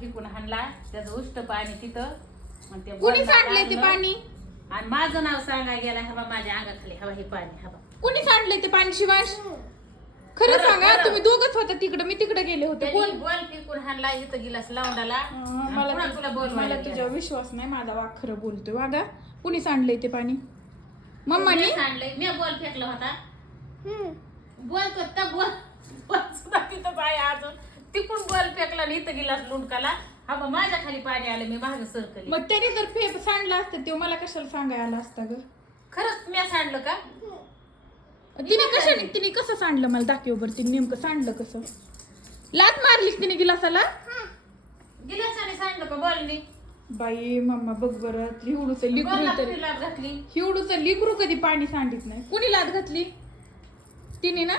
फिकून हाणला त्याचं उष्ट पाणी तिथं. आणि ते कुणी सांडलंय ते लागलं. पाणी? आणि माझं नाव सांगाय गेला हवा माझ्या अंगाखाली. हवा हे पाणी हवा. कुणी सांडलंय ते पाणी शिवाश खरं खरं, सांगा खरं. तुम्ही दोघच होता तिकडे मी तिकडे गेले होते. त्यांनी कोण? बॉल फिकून हाणला इथं गिलास लावून आला अं, मला पुन्हा तु- तुला बोलवायला मला गेला. तुझ्यावर विश्वास नाही माझा वाघ खरं बोलतोय. वागा कुणी सांडलंय ते पाणी? मम्मानी? मी सांडलंय. मी बॉल फेकला होता. बोलतो तर बोल बॉल. तिकून बॉल फेकला आणि इथं गिलास लुंडकाला. हा बा माझ्या खाली पाणी आलं मी मागे सरकली मग त्याने जर फे सांडलं असतं ते मला कशाला सांगायला आला असता ग? खरंच मी सांडलं का? तिने कशाने तिने कसं सांडलं मला? दाखव बरं तिने नेमकं सांडलं कसं? लात मारलीस तिने गिलासाला? गिलासाने सांडलं का बॉलनी बाई मम्मा बघ बरं हिवडूच लिकरू तरी. घातली. हिवडूच लिकरू कधी पाणी सांडित नाही. कुणी लात घातली? तिने ना?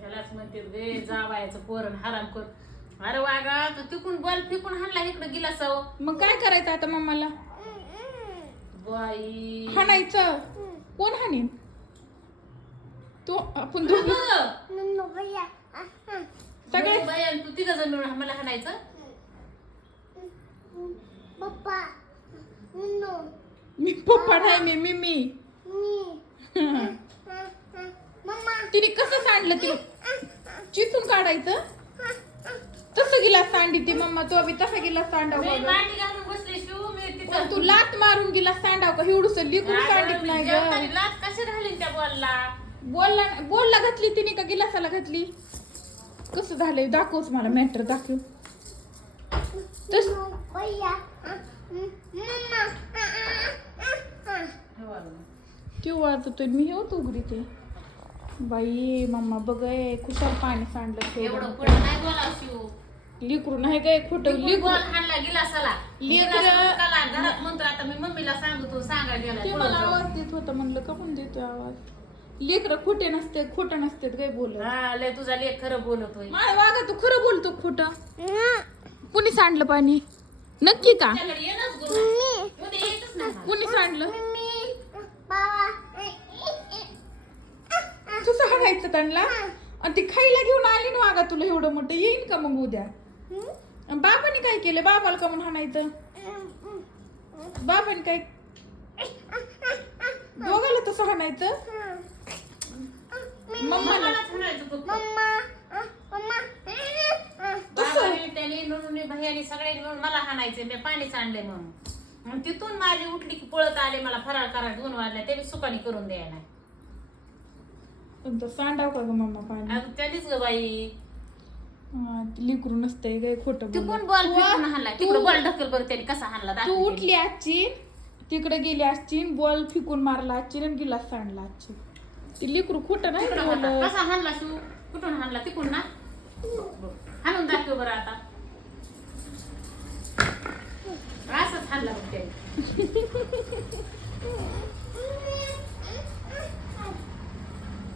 ह्यालाच म्हणते जावायचं पोरण हराम कर. अरे वागा तू तिकून बॉल फिकून हाणला इकडे गिलासाव मग काय करायचं आता मम्माला? बाई. हाणायचं? कोण हाणीन? तो आपण दोघं. सगळे? बाई आणि तू तिघ जण मिळून मला हाणायचं? मी पप्पा नाही मी मी मी. तिने कसं सांडलं तिने चिचून काढायचं? तसं गिलास सांडी ती मम्मा तू अभि तसा गिलास सांडाव मी का गं? मांडी घालून बसले शिव मी पण तिथं तू लात मारून गिलास सांडाव का? एवढूस लिकून सांडित नाही ग. जेवताना कशी घालीन त्या बॉलला? बोलला बोलला घातली तिने का? गिलासाला घातली. कसं झालंय? दाखवच मला मॅटर दाखव. तस किंवा तर मी हे होतो उघडी ते बाई मम्मा बघ खुशाल पाणी सांडलं एवढं ते पुढे नाही बोलाव शिव. लिकरू नाही काय खोटं लिकरू हाणला गिलासाला लेकरं- गिलास मुलगाला घरात म्हणतो आता मी मम्मीला सांगतो सांगायला गेला ते पुढं मला. आवाज देत होता म्हणलं का पण देतो आवाज? लेकर खोटे नसते खोटं नसते काय बोल हा लय तुझा लेख खरं बोलतोय माझ्या वागा तू खरं बोलतो खोटं? कुणी सांडलं पाणी? नक्की का? येणंच नाही. मला. कुणी सांडलं? तू सांगायचं त्यांना? आणि ती खायला घेऊन आली ना वागा तुला एवढं मोठं? येईन का मग उद्या? आणि बाबाने काय केलं? बाबाला का म्हणून हाणायचं? बाबाने काय दोघाला तसं हाणायचं? मम्माला भैयाने सगळ्यांनी मिळून मला हाणायचे मी पाणी सांडले म्हणून. मग तिथून माझी उठली की पळत आले मला फराळ करा दोन वाजल्या ते बी सुकानी करून द्यायला. पण तो सांडाव का ग मम्मा पाणी? अगं त्यानेच ग बाई. ती लिकरू नसते काय खोटं तिकून बोलत. बॉल तू- फिरून हाणला तू- तिकडे बॉल ढकल बरं त्याने कसा हाणला? तू दाखव उठली आजची तिकडे गेली आजची बॉल फिकून मारला आजची आणि गिलास सांडला आजची. ती लिकरू खोटं नाही तिकडं होता. बोलत. कसा हाणला शिव कुठून हाणला? तिकून ना? हाणून दाखव बरं आता. असंच हाणला बघ त्याने.